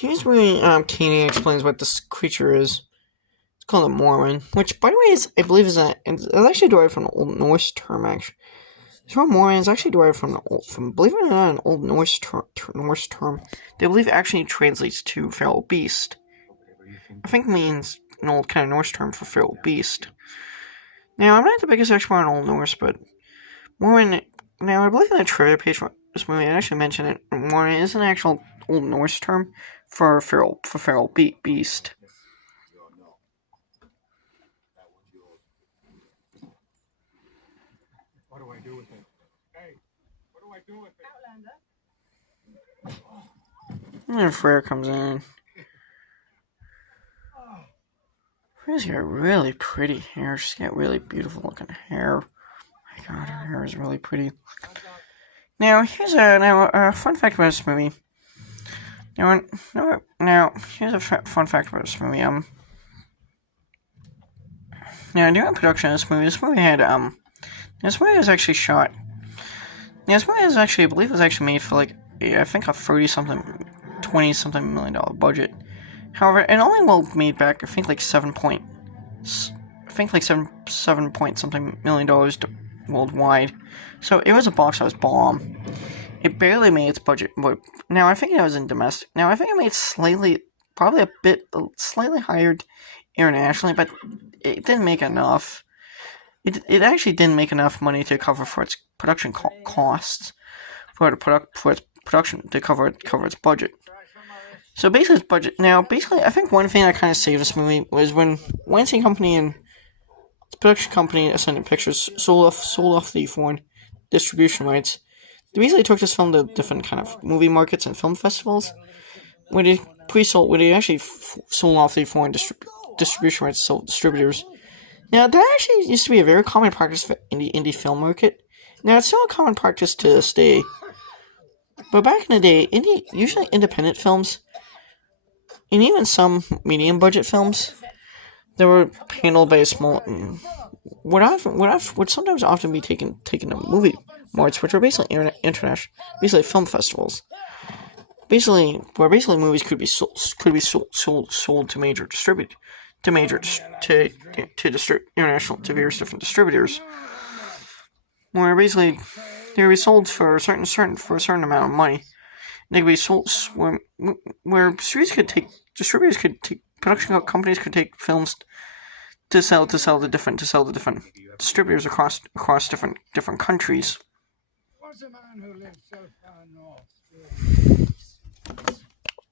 Here's where Katie explains what this creature is. It's called a Mormon, which, by the way, I believe it's actually derived from an Old Norse term. Actually, the term Mormon is actually derived from believe it or not, an Old Norse term. They believe it actually translates to feral beast. I think it means an old kind of Norse term for feral beast. Now, I'm not the biggest expert on Old Norse, but Mormon. Now, I believe in the trivia page for this movie, I actually mentioned it. Mormon is an actual Old Norse term for feral beast. What do I do with it? Hey, what do I do with it? Outlander. And then Freya comes in. Freya's got really pretty hair. She's got really beautiful looking hair. My God, her hair is really pretty. Now, here's a fun fact about this movie. Now, here's a fun fact about this movie. Now, during production of this movie this movie was actually shot. This movie is actually, I believe, it was actually made for like, I think a 20-something million dollar budget. However, it only made back, I think like seven point something million dollars worldwide. So it was a box office bomb. It barely made its budget. Now I think it was in domestic. Now I think it made slightly higher internationally, but it didn't make enough. It actually didn't make enough money to cover for its production costs, for its production to cover its budget. So basically, its budget. Now, basically, I think one thing that kind of saved this movie was when Weinstein Company and its production company, Ascendant Pictures, sold off the foreign distribution rights. They basically took this film to different kind of movie markets and film festivals, where they actually sold off the foreign distribution rights to distributors. Now, that actually used to be a very common practice for indie film market. Now, it's still a common practice to this day. But back in the day, usually independent films, and even some medium-budget films, they were handled by a small... would sometimes often be taken to movie marts, which are basically international, basically film festivals. Where movies could be sold to major distributors. To various different distributors, where basically they would be sold for a certain amount of money. They could be sold where production companies could take films to sell to different distributors across different countries. Was a man who lived so far north.